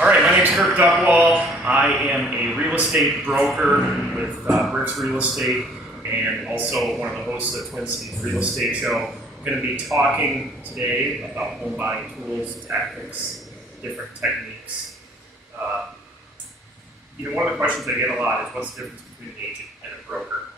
All right, my name is Kirk Duckwall. I am a real estate broker with Bricks Real Estate and also one of the hosts of the Twin Cities Real Estate Show. I'm going to be talking today about home buying tools, tactics, different techniques. One of the questions I get a lot is what's the difference between an agent and a broker?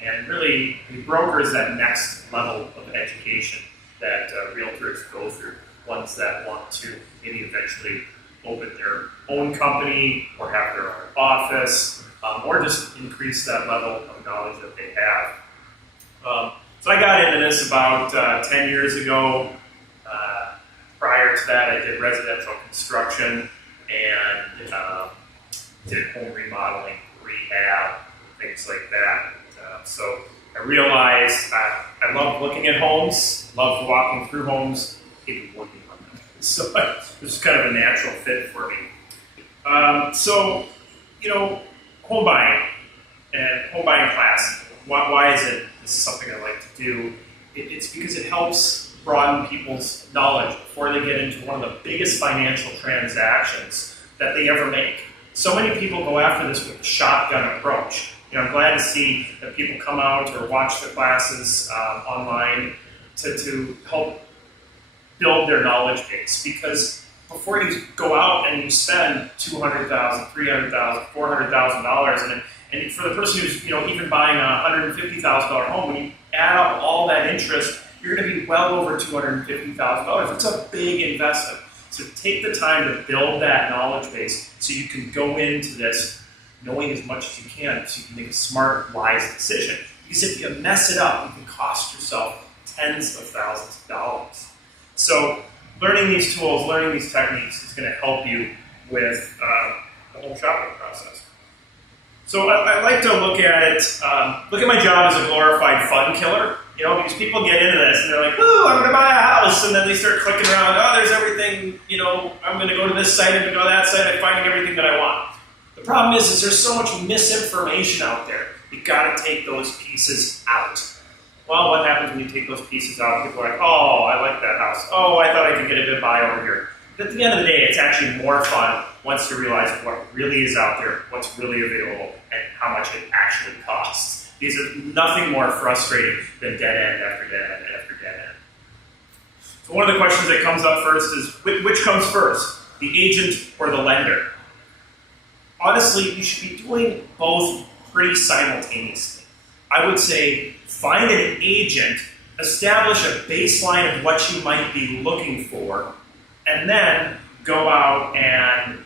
And really, a broker is that next level of education that realtors go through, ones that want to maybe eventually open their own company or have their own office, or just increase that level of knowledge that they have. So I got into this about 10 years ago. Prior to that, I did residential construction and did home remodeling, rehab, things like that. So I realized I love looking at homes, love walking through homes, even working on them. So it was kind of a natural fit for me. Home buying and home buying class. Why is it this is something I like to do? It's because it helps broaden people's knowledge before they get into one of the biggest financial transactions that they ever make. So many people go after this with a shotgun approach. I'm glad to see that people come out or watch the classes online to help build their knowledge base. Because before you go out and you spend $200,000, $300,000, $400,000, and for the person who's even buying a $150,000 home, when you add up all that interest, you're going to be well over $250,000. It's a big investment. So take the time to build that knowledge base so you can go into this knowing as much as you can so you can make a smart, wise decision. Because if you mess it up, you can cost yourself tens of thousands of dollars. So learning these tools, learning these techniques is going to help you with the whole shopping process. So I like to look at my job as a glorified fun killer. Because people get into this and they're like, "Ooh, I'm going to buy a house," and then they start clicking around. Oh, there's everything. I'm going to go to this site and go to that site. I'm finding everything that I want. The problem is there's so much misinformation out there. You've got to take those pieces out. Well, what happens when you take those pieces out? People are like, "Oh, I like that house. Oh, I thought I could get a good buy over here." But at the end of the day, it's actually more fun once you realize what really is out there, what's really available, and how much it actually costs. These are nothing more frustrating than dead end after dead end after dead end. So one of the questions that comes up first is, which comes first, the agent or the lender? Honestly, you should be doing both pretty simultaneously. I would say find an agent, establish a baseline of what you might be looking for, and then go out and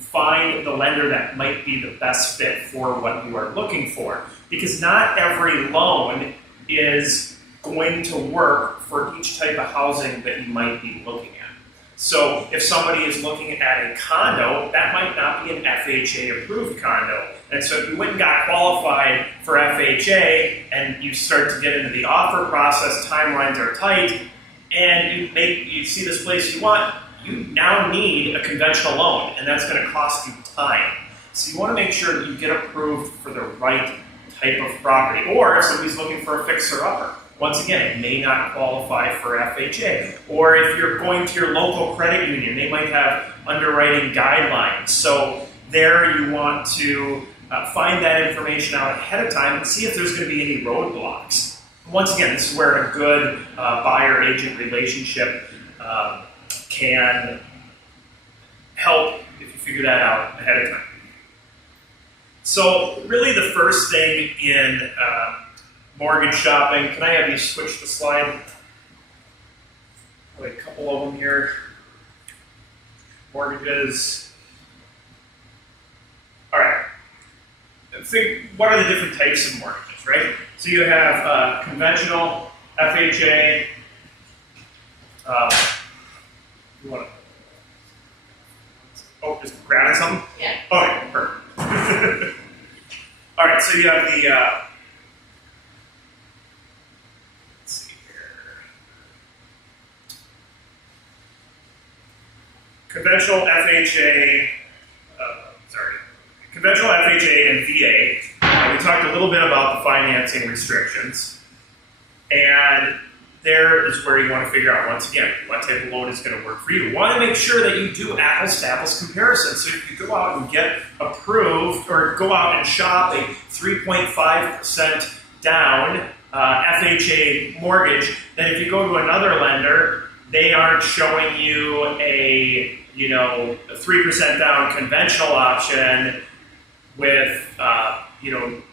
find the lender that might be the best fit for what you are looking for. Because not every loan is going to work for each type of housing that you might be looking at. So if somebody is looking at a condo, that might not be an FHA approved condo. And so if you went and got qualified for FHA and you start to get into the offer process, timelines are tight, and you see this place you want, you now need a conventional loan, and that's going to cost you time. So you want to make sure that you get approved for the right type of property. Or if somebody's looking for a fixer-upper, once again, it may not qualify for FHA. Or if you're going to your local credit union, they might have underwriting guidelines. So there you want to find that information out ahead of time and see if there's going to be any roadblocks. Once again, this is where a good buyer-agent relationship can help if you figure that out ahead of time. So really the first thing in mortgage shopping, can I have you switch the slide? Wait, a couple of them here. Mortgages. All right. What are the different types of mortgages, right? So you have conventional, FHA. Just grabbing something? Yeah. Okay, perfect. All right, so you have the, let's see here. Conventional FHA, conventional FHA and VA. We talked a little bit about the financing restrictions. And there is where you want to figure out, once again, what type of loan is going to work for you. You want to make sure that you do apples-to-apples comparisons. So if you go out and get approved or go out and shop a 3.5% down FHA mortgage, then if you go to another lender, they aren't showing you a 3% down conventional option with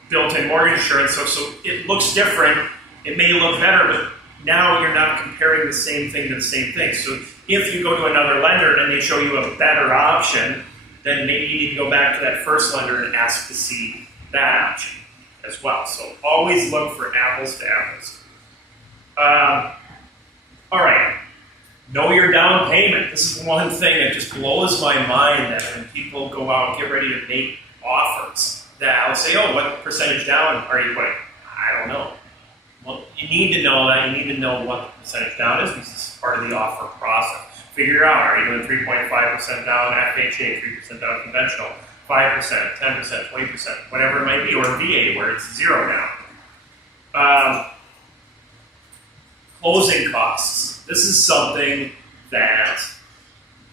built-in mortgage insurance. So it looks different. It may look better, but now you're not comparing the same thing to the same thing. So if you go to another lender and they show you a better option, then maybe you need to go back to that first lender and ask to see that option as well. So always look for apples to apples. All right, know your down payment. This is one thing that just blows my mind, that when people go out and get ready to make offers, that I'll say, oh, what percentage down are you putting? I don't know. Well, you need to know that. You need to know what the percentage down is, because this is part of the offer process. Figure out, are you doing 3.5% down FHA, 3% down conventional, 5%, 10%, 20%, whatever it might be, or VA where it's zero down. Closing costs. This is something that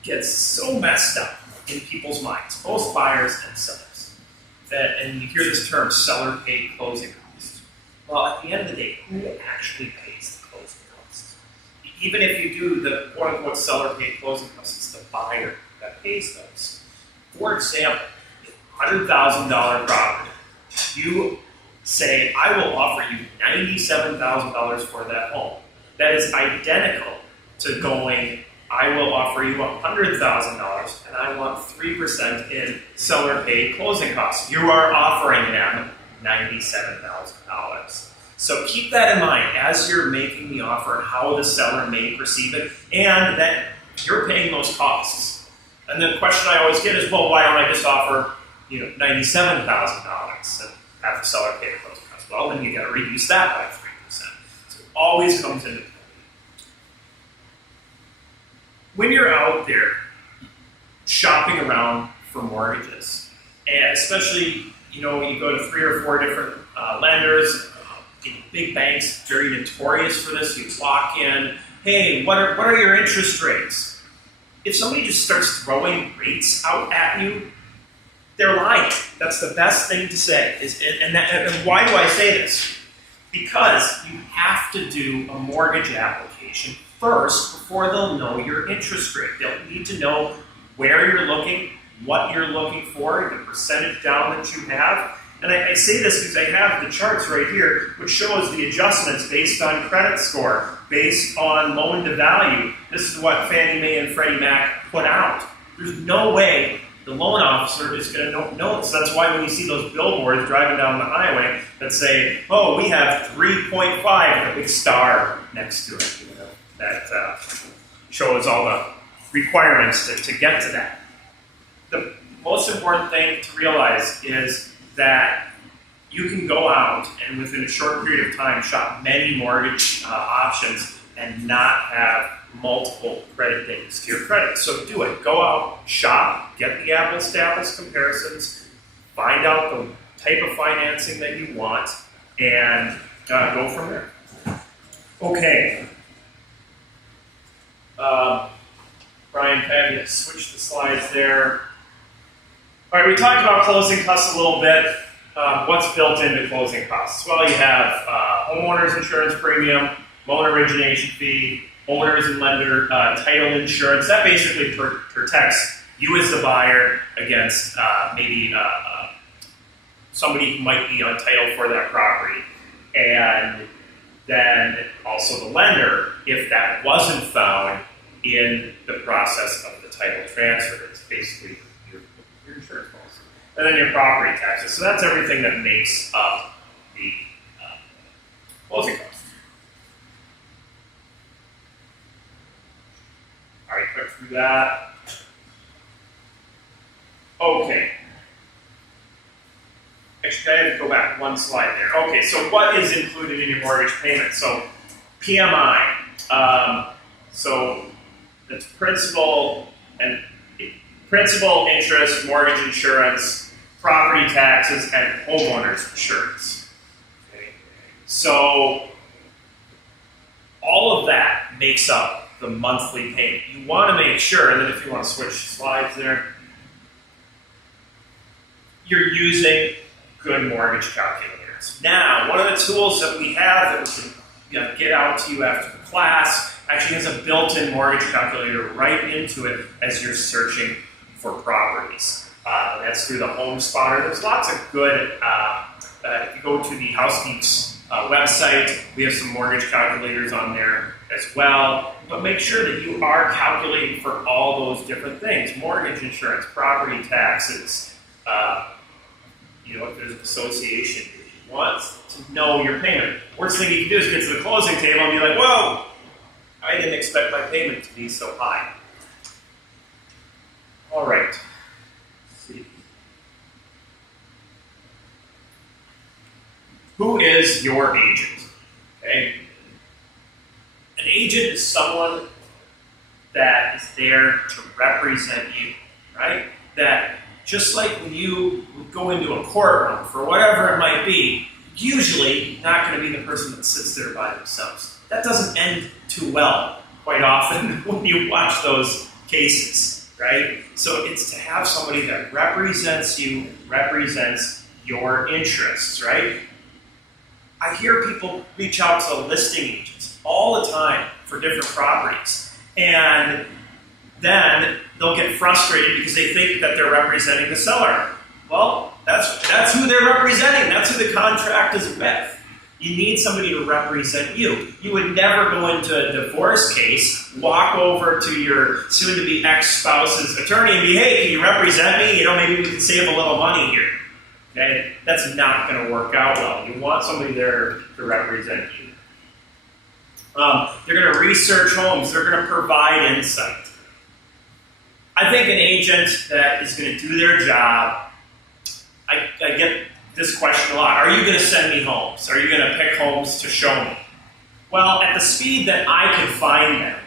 gets so messed up in people's minds, both buyers and sellers. And you hear this term, seller paid closing costs. Well, at the end of the day, who actually pays the closing costs? Even if you do the quote-unquote seller-paid closing costs, it's the buyer that pays those. For example, $100,000 property, you say, I will offer you $97,000 for that home. That is identical to going, I will offer you $100,000 and I want 3% in seller-paid closing costs. You are offering them $97,000. So keep that in mind as you're making the offer, how the seller may perceive it, and that you're paying those costs. And the question I always get is, well, why don't I just offer $97,000 and have the seller pay the closing costs? Well, then you got to reduce that by 3%. So it always comes into play. When you're out there shopping around for mortgages, and especially you go to 3 or 4 different lenders, big banks, very notorious for this. You walk in, hey, what are your interest rates? If somebody just starts throwing rates out at you, they're lying. That's the best thing to say. And why do I say this? Because you have to do a mortgage application first before they'll know your interest rate. They'll need to know where you're looking, what you're looking for, the percentage down that you have. And I say this because I have the charts right here, which shows the adjustments based on credit score, based on loan to value. This is what Fannie Mae and Freddie Mac put out. There's no way the loan officer is going to know this. That's why when you see those billboards driving down the highway that say, oh, we have 3.5, with a big star next to it, that shows all the requirements to get to that. The most important thing to realize is that you can go out and within a short period of time shop many mortgage options and not have multiple credit dings to your credit. So do it. Go out, shop, get the apples to apples comparisons, find out the type of financing that you want, and go from there. Okay. Brian, can you switch the slides there? All right, we talked about closing costs a little bit. What's built into closing costs? Well, you have homeowners insurance premium, loan origination fee, owners and lender title insurance. That basically protects you as the buyer against maybe somebody who might be on title for that property. And then also the lender, if that wasn't found in the process of the title transfer. It's basically your insurance policy. And then your property taxes. So that's everything that makes up the closing costs. All right, quick through that. Okay. Actually, I have to go back one slide there. Okay, so what is included in your mortgage payment? So PMI. So it's principal, interest, mortgage insurance, property taxes, and homeowners insurance. Okay. So All of that makes up the monthly payment. You want to make sure, and then if you want to switch slides there, you're using good mortgage calculators. Now, one of the tools that we have that we can get out to you after the class actually has a built-in mortgage calculator right into it as you're searching for properties. That's through the Homebuyer. There's lots of good, if you go to the Geeks website, we have some mortgage calculators on there as well. But make sure that you are calculating for all those different things: mortgage insurance, property taxes, if there's an association. You want to know your payment. Worst thing you can do is get to the closing table and be like, whoa, I didn't expect my payment to be so high. All right. Let's see. Who is your agent? Okay. An agent is someone that is there to represent you, right? That just like when you go into a courtroom for whatever it might be, usually not going to be the person that sits there by themselves. That doesn't end too well quite often when you watch those cases, right? So it's to have somebody that represents you, represents your interests, right? I hear people reach out to listing agents all the time for different properties, and then they'll get frustrated because they think that they're representing the seller. Well, that's who they're representing. That's who the contract is with. You need somebody to represent you. You would never go into a divorce case, walk over to your soon-to-be ex-spouse's attorney and be, hey, can you represent me? Maybe we can save a little money here. Okay? That's not going to work out well. You want somebody there to represent you. They're going to research homes. They're going to provide insight. I think an agent that is going to do their job, I get this question a lot. Are you going to send me homes? Are you going to pick homes to show me? Well, at the speed that I can find them,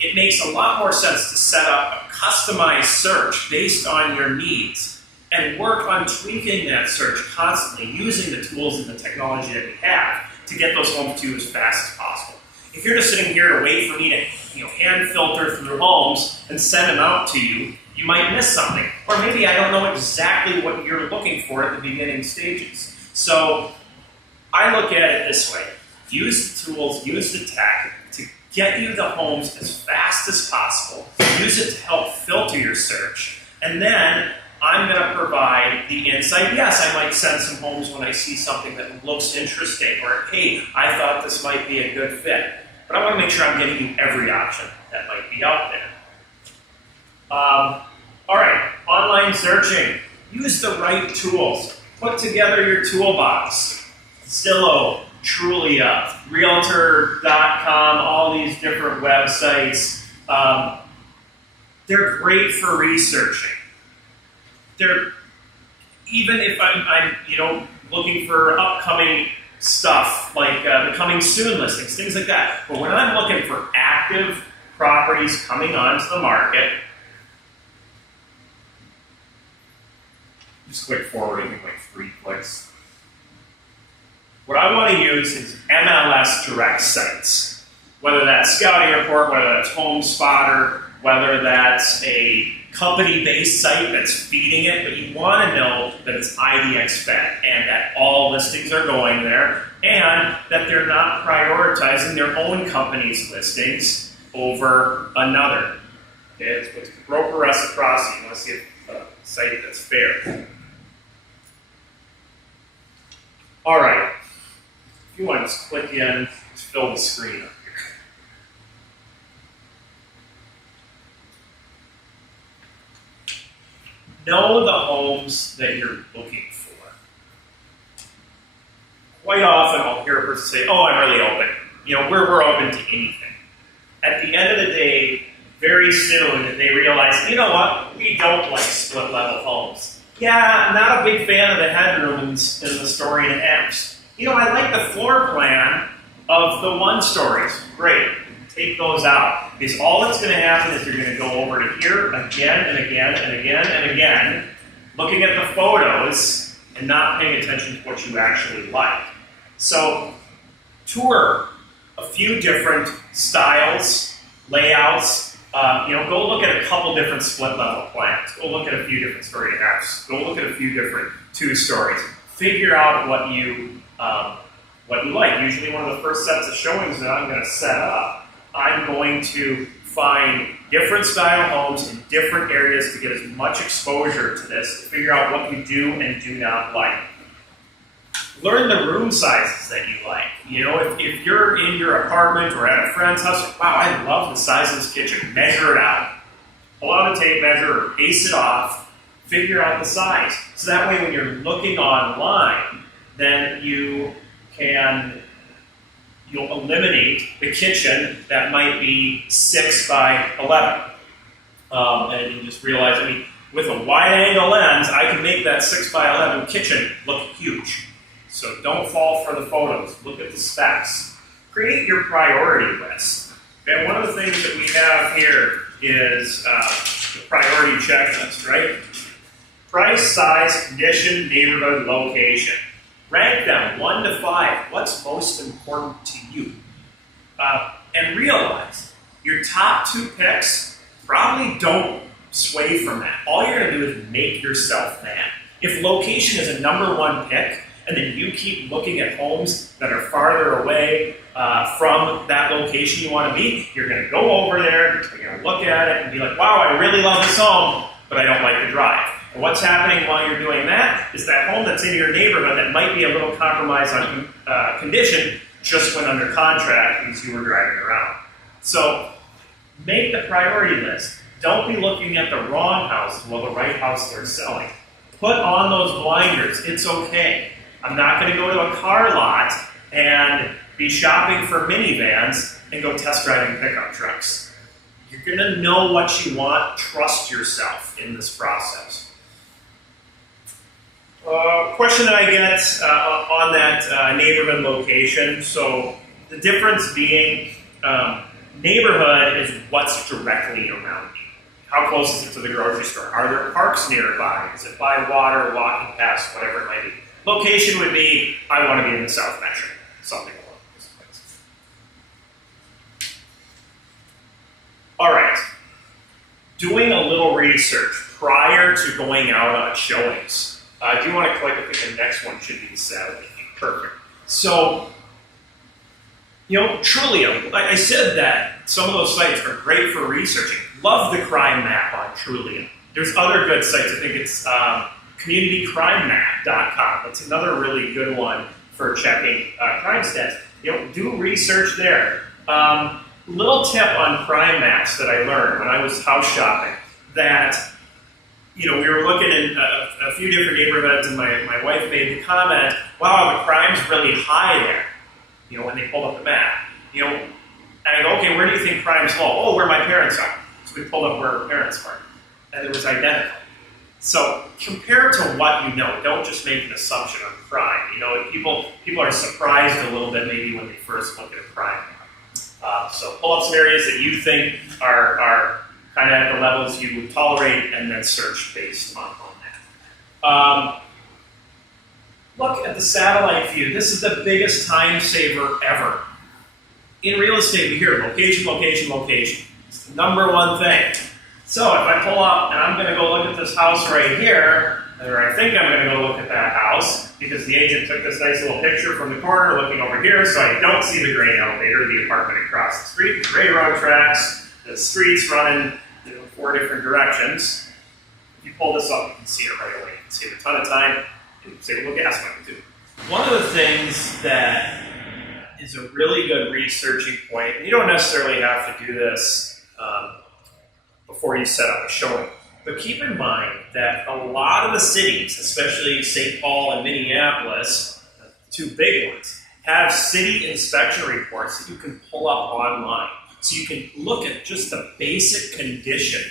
it makes a lot more sense to set up a customized search based on your needs and work on tweaking that search constantly using the tools and the technology that we have to get those homes to you as fast as possible. If you're just sitting here to wait for me to hand filter through homes and send them out to you, you might miss something. Or maybe I don't know exactly what you're looking for at the beginning stages. So I look at it this way. Use the tools, use the tech to get you the homes as fast as possible. Use it to help filter your search. And then I'm going to provide the insight. Yes, I might send some homes when I see something that looks interesting, or hey, I thought this might be a good fit. But I want to make sure I'm getting you every option that might be out there. All right, online searching. Use the right tools. Put together your toolbox. Zillow, Trulia, Realtor.com, all these different websites. They're great for researching. Even if I'm looking for upcoming stuff like the coming soon listings, things like that. But when I'm looking for active properties coming onto the market, just click forwarding in like 3 clicks. What I want to use is MLS direct sites, whether that's Scouting Report, whether that's HomeSpotter, whether that's a company-based site that's feeding it, but you want to know that it's IDX fed and that all listings are going there and that they're not prioritizing their own company's listings over another. Okay, it's what's broker reciprocity. You want to see a site that's fair. All right. If you want to just click in, just fill the screen up. Know the homes that you're looking for. Quite often I'll hear a person say, oh, I'm really open. We're open to anything. At the end of the day, very soon they realize, you know what, we don't like split level homes. Yeah, I'm not a big fan of the headroom in the story in X. I like the floor plan of the 1-stories. Great. Take those out. Because all that's going to happen is you're going to go over to here again and again and again and again, looking at the photos and not paying attention to what you actually like. So tour a few different styles, layouts. Go look at a couple different split level plans. Go look at a few different story and a halves. Go look at a few different 2 stories. Figure out what you like. Usually one of the first sets of showings that I'm going to set up, I'm going to find different style homes in different areas to get as much exposure to this, to figure out what you do and do not like. Learn the room sizes that you like. If you're in your apartment or at a friend's house, wow, I love the size of this kitchen. Measure it out. Pull out a tape measure or ace it off. Figure out the size. So that way when you're looking online, then you'll eliminate the kitchen that might be 6 by 11. And you just realize, with a wide angle lens, I can make that 6 by 11 kitchen look huge. So don't fall for the photos. Look at the specs. Create your priority list. And one of the things that we have here is the priority checklist, right? Price, size, condition, neighborhood, location. Rank them 1 to 5. What's most important to you? And realize your top 2 picks probably don't sway from that. All you're going to do is make yourself mad. If location is a number 1 pick, and then you keep looking at homes that are farther away from that location you want to be, you're going to go over there, you're going to look at it and be like, wow, I really love this home, but I don't like the drive. And what's happening while you're doing that is that home that's in your neighborhood that might be a little compromised on condition just went under contract because you were driving around. So make the priority list. Don't be looking at the wrong house while the right house they're selling. Put on those blinders. It's okay. I'm not going to go to a car lot and be shopping for minivans and go test driving pickup trucks. You're going to know what you want. Trust yourself in this process. Question that I get on that neighborhood location. So the difference being neighborhood is what's directly around you. How close is it to the grocery store? Are there parks nearby? Is it by water, walking past, whatever it might be? Location would be, I want to be in the South Metro, something along those lines. All right, doing a little research prior to going out on showings. Do you want to click? I think the next one should be the Saturday. Perfect. So, Trulium, like I said that some of those sites are great for researching. Love the crime map on Trulium. There's other good sites. I think it's communitycrimemap.com. That's another really good one for checking crime stats. Do research there. Little tip on crime maps that I learned when I was house shopping, that we were looking in a few different neighborhoods, and my wife made the comment, wow, the crime's really high there, when they pulled up the map. And I go, okay, where do you think crime's low? Oh, where my parents are. So we pulled up where our parents were, and it was identical. So compare to what you know. Don't just make an assumption on crime. People are surprised a little bit maybe when they first look at a crime map. So pull up some areas that you think are kind of at the levels you would tolerate, and then search based on that. Look at the satellite view. This is the biggest time saver ever. In real estate, we hear location, location, location. It's the number 1 thing. So if I pull up and I'm going to go look at this house right here, or I think I'm going to go look at that house, because the agent took this nice little picture from the corner looking over here, so I don't see the grain elevator, the apartment across the street, the railroad tracks, the streets running 4 different directions. If you pull this up, you can see it right away. You can save a ton of time and save a little gas money too. One of the things that is a really good researching point, and you don't necessarily have to do this before you set up a showing, but keep in mind that a lot of the cities, especially St. Paul and Minneapolis, 2 big ones, have city inspection reports that you can pull up online. So you can look at just the basic condition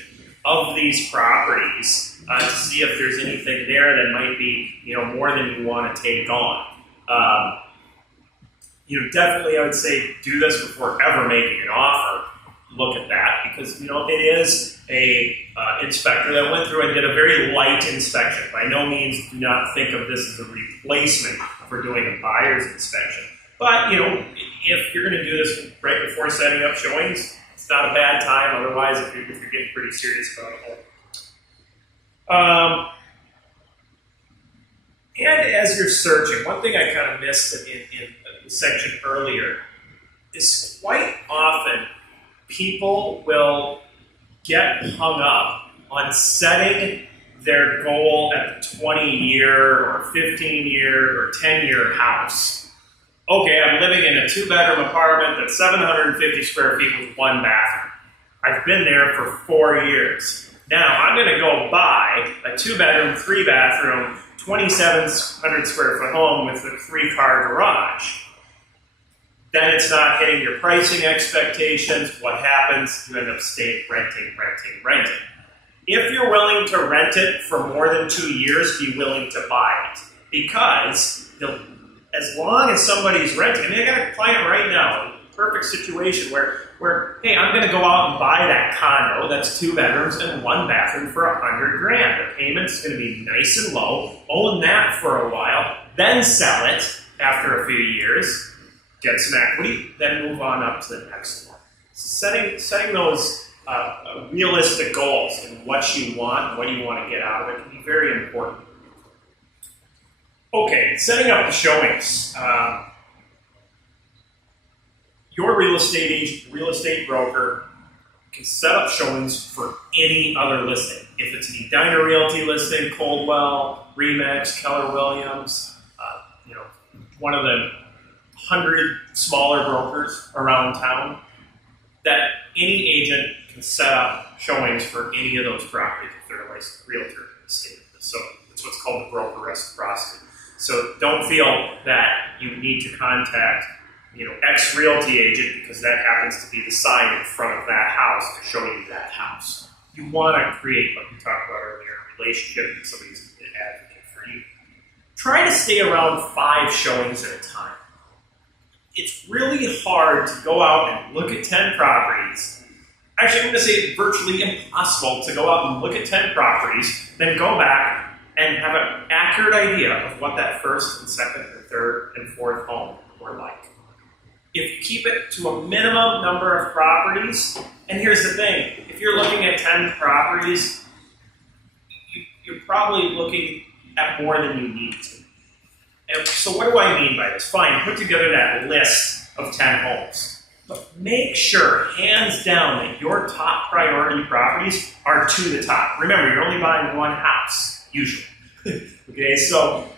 of these properties to see if there's anything there that might be, more than you want to take on. Definitely, I would say do this before ever making an offer. Look at that, because it is a inspector that went through and did a very light inspection. By no means do not think of this as a replacement for doing a buyer's inspection. But if you're going to do this right before setting up showings, it's not a bad time. Otherwise, if you're getting pretty serious about it. And as you're searching, one thing I kind of missed in the section earlier is quite often people will get hung up on setting their goal at the 20-year or 15-year or 10-year house. Okay, I'm living in a 2-bedroom apartment that's 750 square feet with 1 bathroom. I've been there for 4 years. Now I'm going to go buy a 2-bedroom, 3-bathroom, 2,700 square foot home with a 3-car garage. Then it's not hitting your pricing expectations. What happens? You end up renting. If you're willing to rent it for more than 2 years, be willing to buy it. Because as long as somebody's renting, and I got a client right now, perfect situation where hey, I'm going to go out and buy that condo that's 2 bedrooms and 1 bathroom for $100,000. The payment's going to be nice and low. Own that for a while, then sell it after a few years. Get some equity, then move on up to the next one. So setting those realistic goals and what you want to get out of it can be very important. Okay, setting up the showings. Your real estate agent, real estate broker can set up showings for any other listing. If it's an Edina Realty listing, Coldwell, Remax, Keller Williams, one of the 100 smaller brokers around town, that any agent can set up showings for any of those properties if they're a licensed realtor in the state. So it's what's called the broker reciprocity. So don't feel that you need to contact X realty agent because that happens to be the sign in front of that house to show you that house. You want to create, like we talked about earlier, a relationship with somebody who's an advocate for you. Try to stay around 5 showings at a time. It's really hard to go out and look at 10 properties. Actually, I'm going to say it's virtually impossible to go out and look at 10 properties, then go back and have an accurate idea of what that first and second and third and fourth home were like. If you keep it to a minimum number of properties, and here's the thing, if you're looking at 10 properties, you're probably looking at more than you need to. And so what do I mean by this? Fine, put together that list of 10 homes. But make sure, hands down, that your top priority properties are to the top. Remember, you're only buying 1 house, usually. Okay, so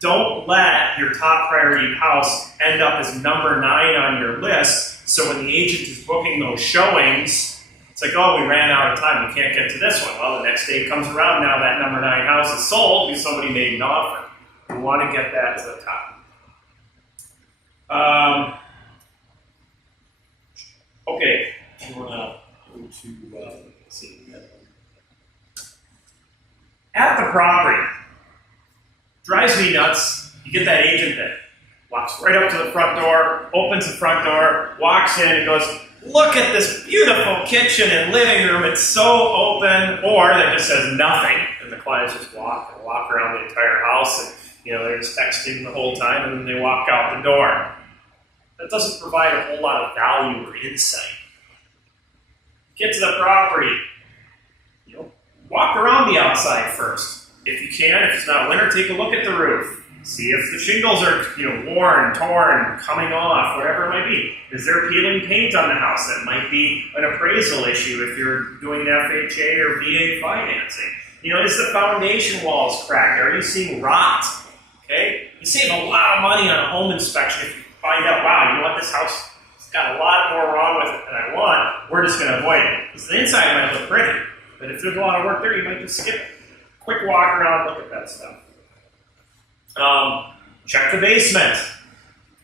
don't let your top priority house end up as number 9 on your list, so when the agent is booking those showings, it's like, oh, we ran out of time, we can't get to this one. Well, the next day comes around, now that number 9 house is sold because somebody made an offer. We want to get that to the top. Okay, you want to go to, let's see. At the property, drives me nuts. You get that agent that walks right up to the front door, opens the front door, walks in and goes, look at this beautiful kitchen and living room, it's so open, or that just says nothing, and the clients just walk around the entire house, and they're just texting the whole time, and then they walk out the door. That doesn't provide a whole lot of value or insight. Get to the property, walk around the outside first. If you can, if it's not winter, take a look at the roof. See if the shingles are, worn, torn, coming off, whatever it might be. Is there peeling paint on the house? That might be an appraisal issue if you're doing FHA or VA financing. Is the foundation walls cracked? Are you seeing rot? Okay? You save a lot of money on a home inspection if you find out, wow, this house has got a lot more wrong with it than I want. We're just going to avoid it. Because the inside might look pretty, but if there's a lot of work there, you might just skip it. Quick walk around, look at that stuff. Check the basement.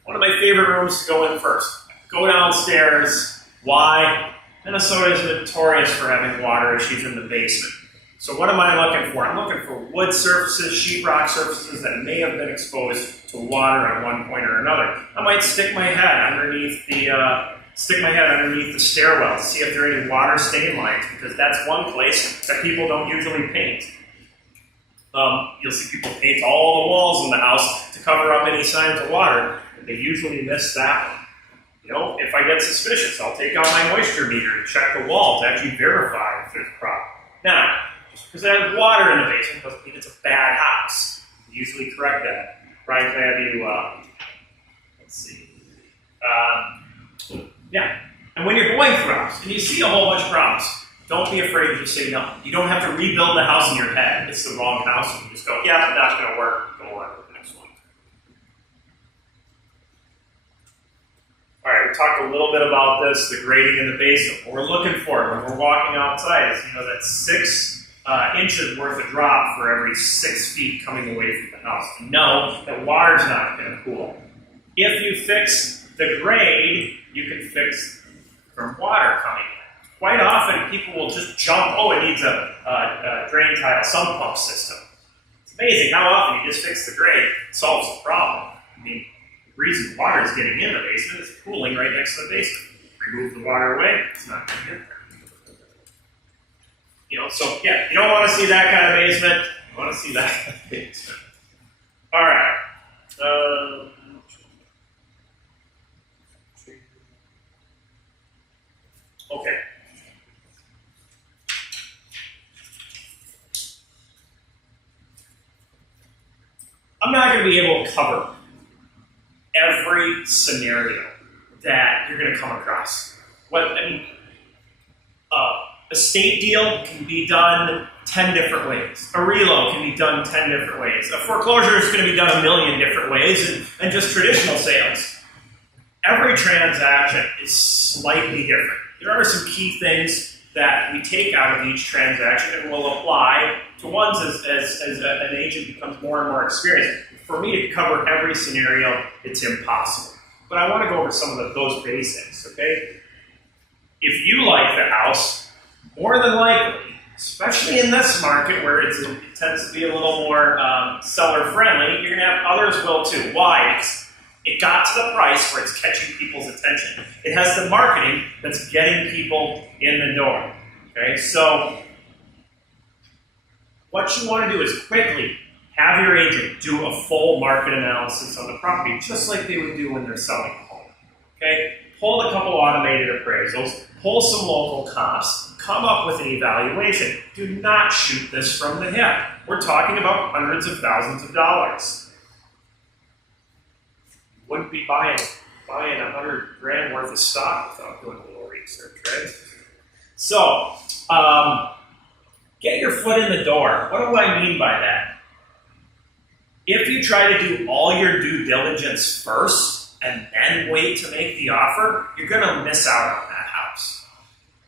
One of my favorite rooms to go in first. Go downstairs. Why? Minnesota is notorious for having water issues in the basement. So what am I looking for? I'm looking for wood surfaces, sheetrock surfaces that may have been exposed to water at one point or another. I might stick my head underneath the stairwell to see if there are any water stain lines, because that's one place that people don't usually paint. You'll see people paint all the walls in the house to cover up any signs of water, but they usually miss that one. You know, if I get suspicious, I'll take out my moisture meter and check the wall to actually verify if there's a problem. Now, just because I have water in the basement doesn't mean it's a bad house. We usually correct that. Brian, can I have you, let's see. Yeah. And when you're going through a house and you see a whole bunch of problems, don't be afraid to just say no. You don't have to rebuild the house in your head. It's the wrong house. And you just go, yeah, that's going to work. Go on to the next one. All right, we talked a little bit about this, the grading in the basement. What we're looking for when we're walking outside is, that 6 inches worth of drop for every 6 feet coming away from the house. To know that water's not going to cool. If you fix the grade, you can fix from water coming in. Quite often, people will just jump, it needs a drain tile sump pump system. It's amazing how often you just fix the grade, it solves the problem. I mean, the reason water is getting in the basement is cooling right next to the basement. Remove the water away, it's not going to get there. So yeah, you don't want to see that kind of basement. You want to see that kind of basement. All right. Okay. I'm not going to be able to cover every scenario that you're going to come across. A state deal can be done 10 different ways. A relo can be done 10 different ways. A foreclosure is going to be done a million different ways, and just traditional sales. Every transaction is slightly different. There are some key things that we take out of each transaction and will apply to ones as an agent becomes more and more experienced. For me to cover every scenario, it's impossible. But I want to go over some of those basics, okay? If you like the house, more than likely, especially in this market where it tends to be a little more seller-friendly, you're going to have others will too. Why? It got to the price where it's catching people's attention. It has the marketing that's getting people in the door. Okay, so what you want to do is quickly have your agent do a full market analysis on the property, just like they would do when they're selling a home. Okay, pull a couple automated appraisals, pull some local comps, come up with an evaluation. Do not shoot this from the hip. We're talking about hundreds of thousands of dollars. You wouldn't be buying $100,000 worth of stock without doing a little research, right? So, get your foot in the door. What do I mean by that? If you try to do all your due diligence first and then wait to make the offer, you're going to miss out on that house.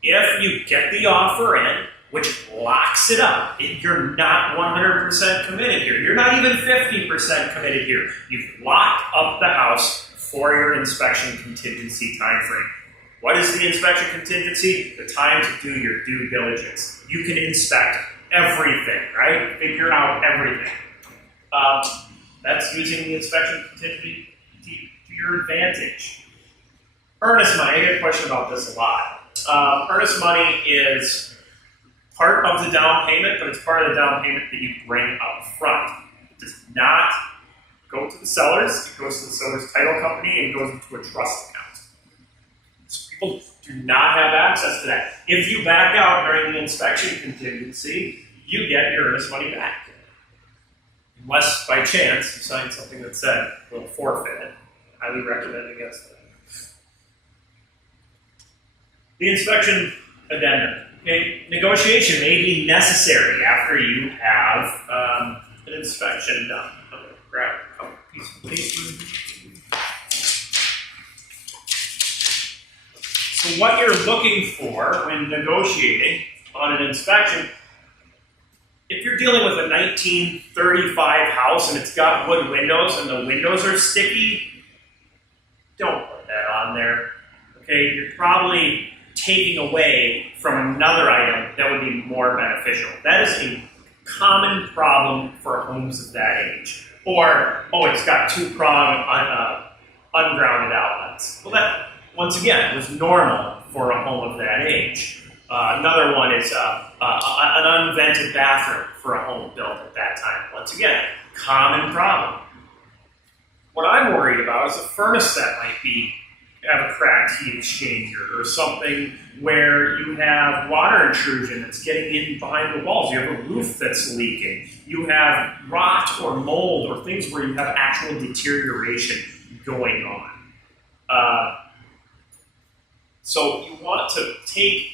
If you get the offer in, which locks it up, you're not 100% committed here. You're not even 50% committed here. You've locked up the house for your inspection contingency time frame. What is the inspection contingency? The time to do your due diligence. You can inspect everything, right? Figure out everything. That's using the inspection contingency to your advantage. Earnest money, I get a question about this a lot. Earnest money is part of the down payment, but it's part of the down payment that you bring up front. It does not go to the sellers, it goes to the seller's title company and goes into a trust account. So people do not have access to that. If you back out during the inspection contingency, you get your earnest money back. Unless, by chance, you sign something that said, we'll forfeit it. Highly recommend against that. The inspection addendum. Okay? Negotiation may be necessary after you have an inspection done. I'm going to grab a couple pieces of paper. So what you're looking for when negotiating on an inspection, if you're dealing with a 1935 house and it's got wood windows and the windows are sticky, don't put that on there. Okay, you're probably taking away from another item that would be more beneficial. That is a common problem for homes of that age. Or, it's got two-prong ungrounded outlets. Well, that, once again, was normal for a home of that age. Another one is an unvented bathroom for a home built at that time. Once again, common problem. What I'm worried about is a furnace that might be have a cracked heat exchanger, or something where you have water intrusion that's getting in behind the walls, you have a roof that's leaking, you have rot or mold or things where you have actual deterioration going on. So you want to take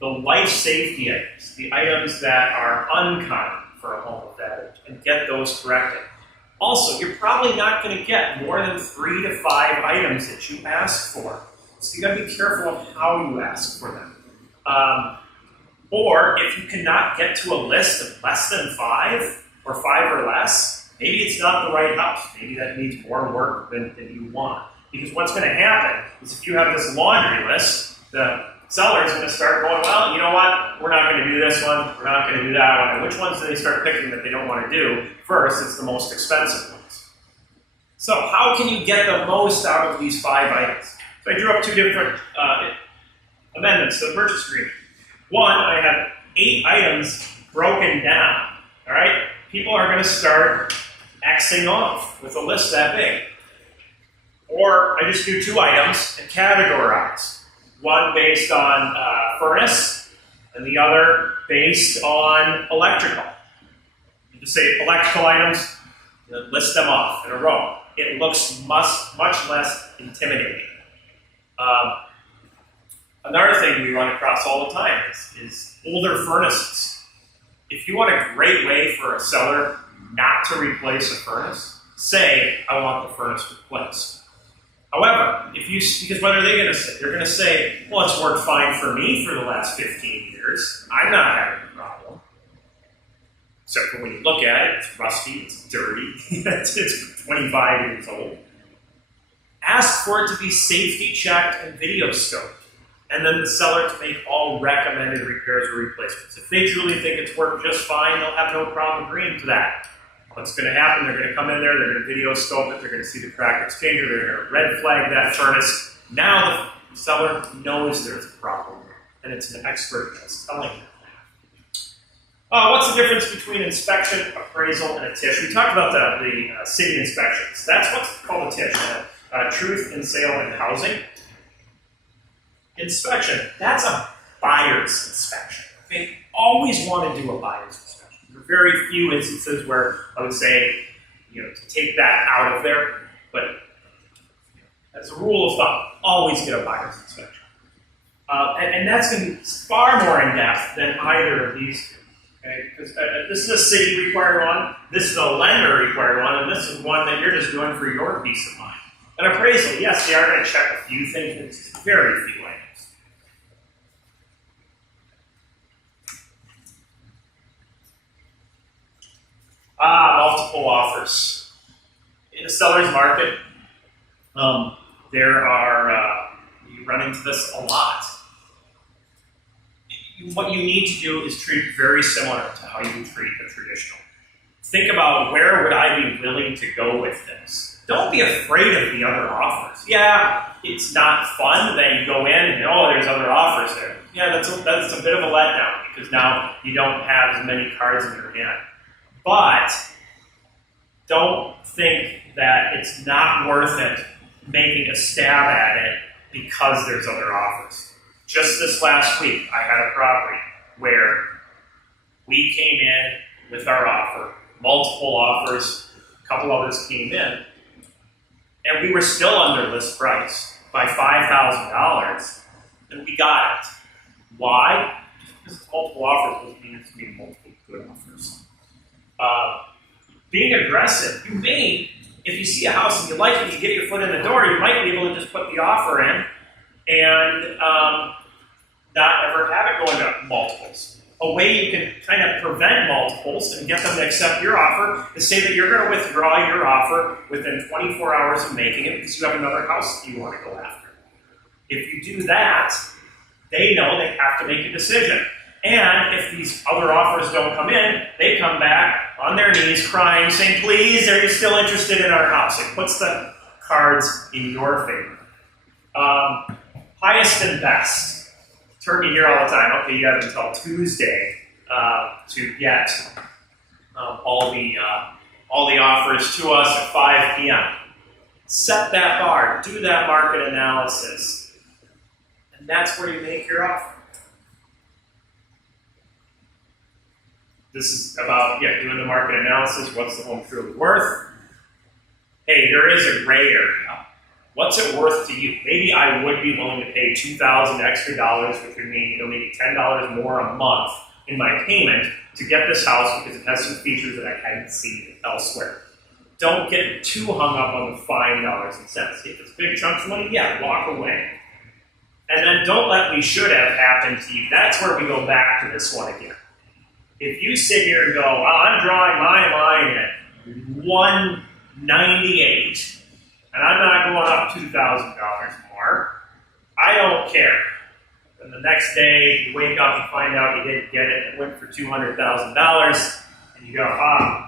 the life safety items, the items that are uncommon for a home of that age, and get those corrected. Also, you're probably not going to get more than 3 to 5 items that you ask for. So you got to be careful of how you ask for them. Or if you cannot get to a list of less than 5 or 5 or less, maybe it's not the right house. Maybe that needs more work than you want. Because what's going to happen is if you have this laundry list, the seller is going to start going, well, you know what? We're not going to do this one. We're not going to do that one. And which ones do they start picking that they don't want to do? First, it's the most expensive ones. So how can you get the most out of these 5 items? So I drew up 2 different amendments to the purchase agreement. One, I have 8 items broken down. All right? People are going to start Xing off with a list that big. Or I just do 2 items and categorize. One based on furnace, and the other based on electrical. You just say electrical items, and list them off in a row. It looks much less intimidating. Another thing we run across all the time is older furnaces. If you want a great way for a seller not to replace a furnace, say, I want the furnace replaced. However, because what are they going to say? They're going to say, well, it's worked fine for me for the last 15 years. I'm not having a problem. Except for when you look at it, it's rusty, it's dirty, it's 25 years old. Ask for it to be safety checked and video scoped. And then the seller to make all recommended repairs or replacements. If they truly think it's worked just fine, they'll have no problem agreeing to that. What's going to happen, they're going to come in there, they're going to video scope it, they're going to see the cracked exchanger, they're going to red flag that furnace. Now the seller knows there's a problem, and it's an expert that's telling them that. What's the difference between inspection, appraisal, and a TISH? We talked about the city inspections. That's what's called a TISH, Truth in Sale and Housing. Inspection, that's a buyer's inspection. They always want to do a buyer's inspection. There are very few instances where I would say, to take that out of there, but as a rule of thumb, always get a buyer's inspection. And that's going to be far more in-depth than either of these two. Okay? Because this is a city required one, this is a lender required one, and this is one that you're just doing for your peace of mind. An appraisal, yes, they are going to check a few things, but it's very few items. Multiple offers. In a seller's market, you run into this a lot. What you need to do is treat it very similar to how you treat a traditional. Think about, where would I be willing to go with this? Don't be afraid of the other offers. Yeah, it's not fun that you go in and, there's other offers there. Yeah, that's a bit of a letdown, because now you don't have as many cards in your hand. But don't think that it's not worth it making a stab at it because there's other offers. Just this last week, I had a property where we came in with our offer, multiple offers, a couple others came in, and we were still under list price by $5,000, and we got it. Why? Just because it's multiple offers doesn't mean it's going to be multiple good offers. Being aggressive, you may, if you see a house and you like it, you get your foot in the door, you might be able to just put the offer in and not ever have it go into multiples. A way you can kind of prevent multiples and get them to accept your offer is say that you're going to withdraw your offer within 24 hours of making it because you have another house that you want to go after. If you do that, they know they have to make a decision. And if these other offers don't come in, they come back on their knees crying, saying, please, are you still interested in our house? It puts the cards in your favor. Highest and best. Turn me here all the time. Okay, you have until Tuesday to get all the offers to us at 5 p.m. Set that bar, do that market analysis, and that's where you make your offer. This is about, doing the market analysis. What's the home truly worth? Hey, there is a gray area. What's it worth to you? Maybe I would be willing to pay $2,000 extra dollars, which would mean maybe $10 more a month in my payment to get this house because it has some features that I hadn't seen elsewhere. Don't get too hung up on the fine dollars and cents. If it's big chunks of money, walk away. And then don't let "we should have" happen to you. That's where we go back to this one again. If you sit here and go, well, I'm drawing my line at 198, and I'm not going up $2,000 more, I don't care. And the next day, you wake up and find out you didn't get it, it went for $200,000, and you go,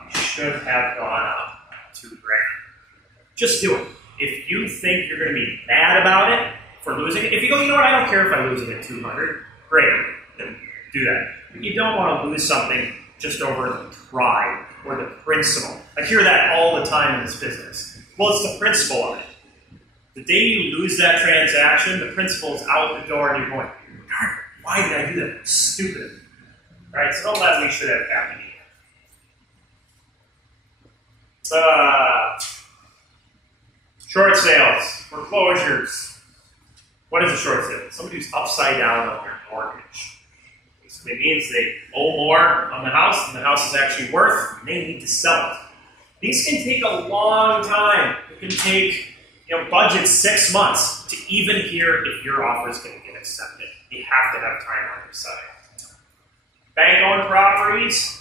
you should have gone up $2,000. Just do it. If you think you're going to be mad about it for losing it, if you go, you know what, I don't care if I lose it at $200, great, then do that. But you don't want to lose something just over the pride or the principle. I hear that all the time in this business. Well, it's the principle of it. The day you lose that transaction, the principle is out the door and you're going, darn, why did I do that? It's stupid. Right? So don't let "we should have" happen either. Short sales, foreclosures. What is a short sale? Somebody who's upside down on their mortgage. It means they owe more on the house than the house is actually worth, and they need to sell it. These can take a long time. It can take, budget 6 months to even hear if your offer is going to get accepted. You have to have time on your side. Bank-owned properties,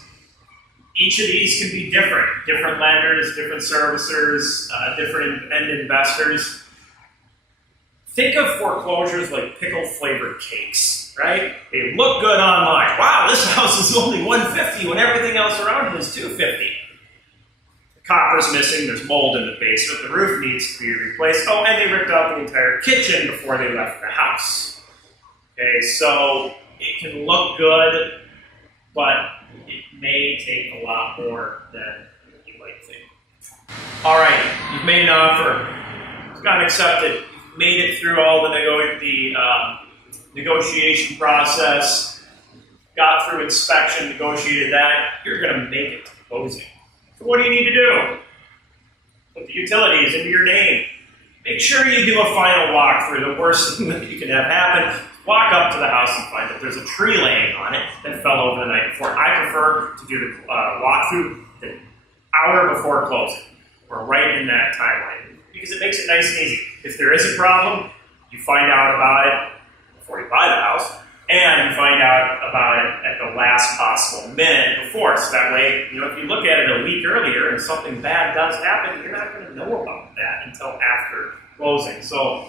each of these can be different. Different lenders, different servicers, different end investors. Think of foreclosures like pickle-flavored cakes, right? They look good online. Wow, this house is only $150 when everything else around it is $250. The copper's missing, there's mold in the basement, the roof needs to be replaced. Oh, and they ripped out the entire kitchen before they left the house. Okay, so it can look good, but it may take a lot more than you might think. All right, you've made an offer. It's gotten accepted. You've made it through all the negotiation process, got through inspection, negotiated that. You're going to make it to closing. So what do you need to do? Put the utilities into your name. Make sure you do a final walkthrough. The worst thing that you can have happen, walk up to the house and find that there's a tree laying on it that fell over the night before. I prefer to do the walkthrough the hour before closing, or right in that timeline, because it makes it nice and easy. If there is a problem, you find out about it before you buy the house, and you find out about it at the last possible minute before. So that way, if you look at it a week earlier and something bad does happen, you're not going to know about that until after closing. So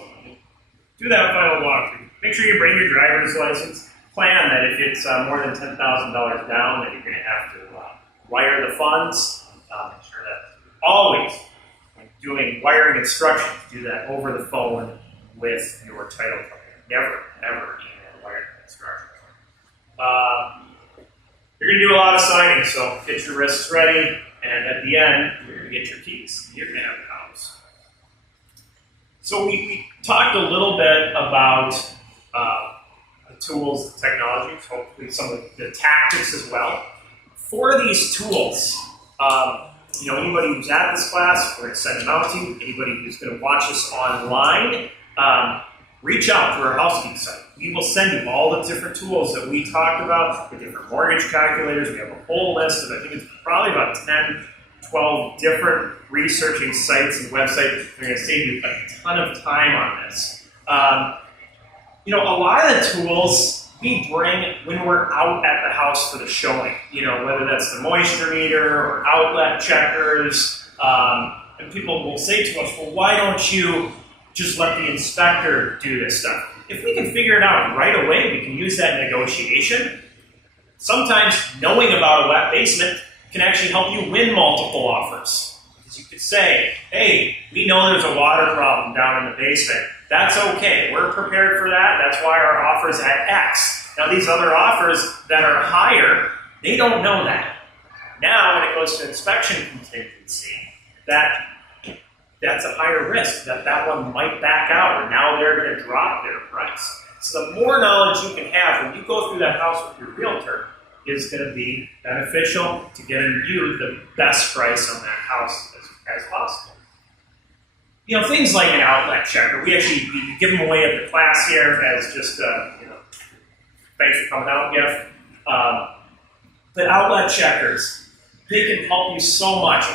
do that final walkthrough. Make sure you bring your driver's license. Plan that if it's more than $10,000 down, that you're going to have to wire the funds. Make sure that always, when doing wiring instructions, do that over the phone with your title company. Never, ever email wiring instructions. You're going to do a lot of signing, so get your wrists ready, and at the end, you're going to get your keys. You're going to have the house. So we talked a little bit about the tools, the technologies, hopefully some of the tactics as well. For these tools, anybody who's at this class, we're going to send them out to you. Anybody who's going to watch us online, reach out through our House Geeks site. We will send you all the different tools that we talked about, the different mortgage calculators. We have a whole list of, I think it's probably about 10, 12 different researching sites and websites. They're going to save you a ton of time on this. A lot of the tools we bring when we're out at the house for the showing, whether that's the moisture meter or outlet checkers. And people will say to us, well, why don't you just let the inspector do this stuff? If we can figure it out right away, we can use that in negotiation. Sometimes knowing about a wet basement can actually help you win multiple offers. Because you could say, hey, we know there's a water problem down in the basement. That's okay. We're prepared for that. That's why our offer's at X. Now, these other offers that are higher, they don't know that. Now, when it goes to inspection contingency, that that's a higher risk that that one might back out, or now they're going to drop their price. So the more knowledge you can have when you go through that house with your realtor is going to be beneficial to getting you the best price on that house as possible. You know, things like an outlet checker. We give them away at the class here as just thanks for coming out gift. The outlet checkers, they can help you so much.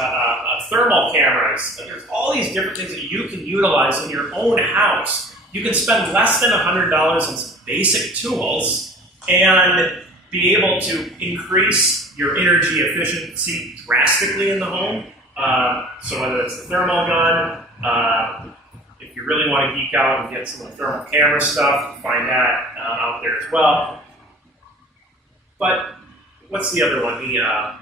Thermal cameras, there's all these different things that you can utilize in your own house. You can spend less than $100 on some basic tools and be able to increase your energy efficiency drastically in the home. So whether it's the thermal gun, if you really want to geek out and get some of the thermal camera stuff, you can find that out there as well. But what's the other one? The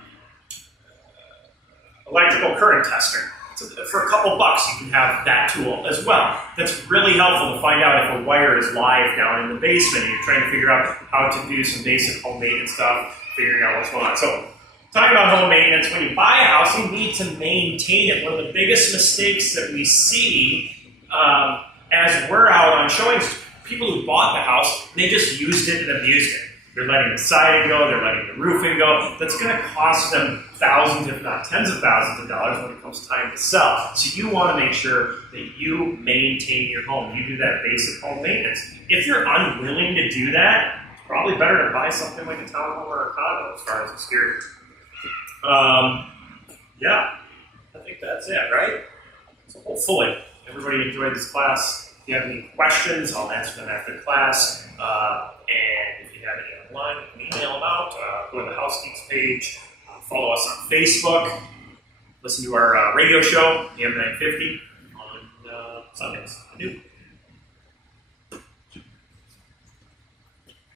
electrical current tester. So for a couple bucks, you can have that tool as well. That's really helpful to find out if a wire is live down in the basement and you're trying to figure out how to do some basic home maintenance stuff, figuring out what's going on. So, talking about home maintenance, when you buy a house, you need to maintain it. One of the biggest mistakes that we see as we're out on showings, people who bought the house, they just used it and abused it. They're letting the siding go, they're letting the roofing go. That's going to cost them thousands, if not tens of thousands of dollars when it comes time to sell. So you want to make sure that you maintain your home. You do that basic home maintenance. If you're unwilling to do that, it's probably better to buy something like a townhome or a condo as far as exterior. Yeah, I think that's it, right? So hopefully everybody enjoyed this class. If you have any questions, I'll answer them after class. And if you have any online, you can email them out. Go to the House Geeks page. Follow us on Facebook. Listen to our radio show, the M950, on Sundays. I do.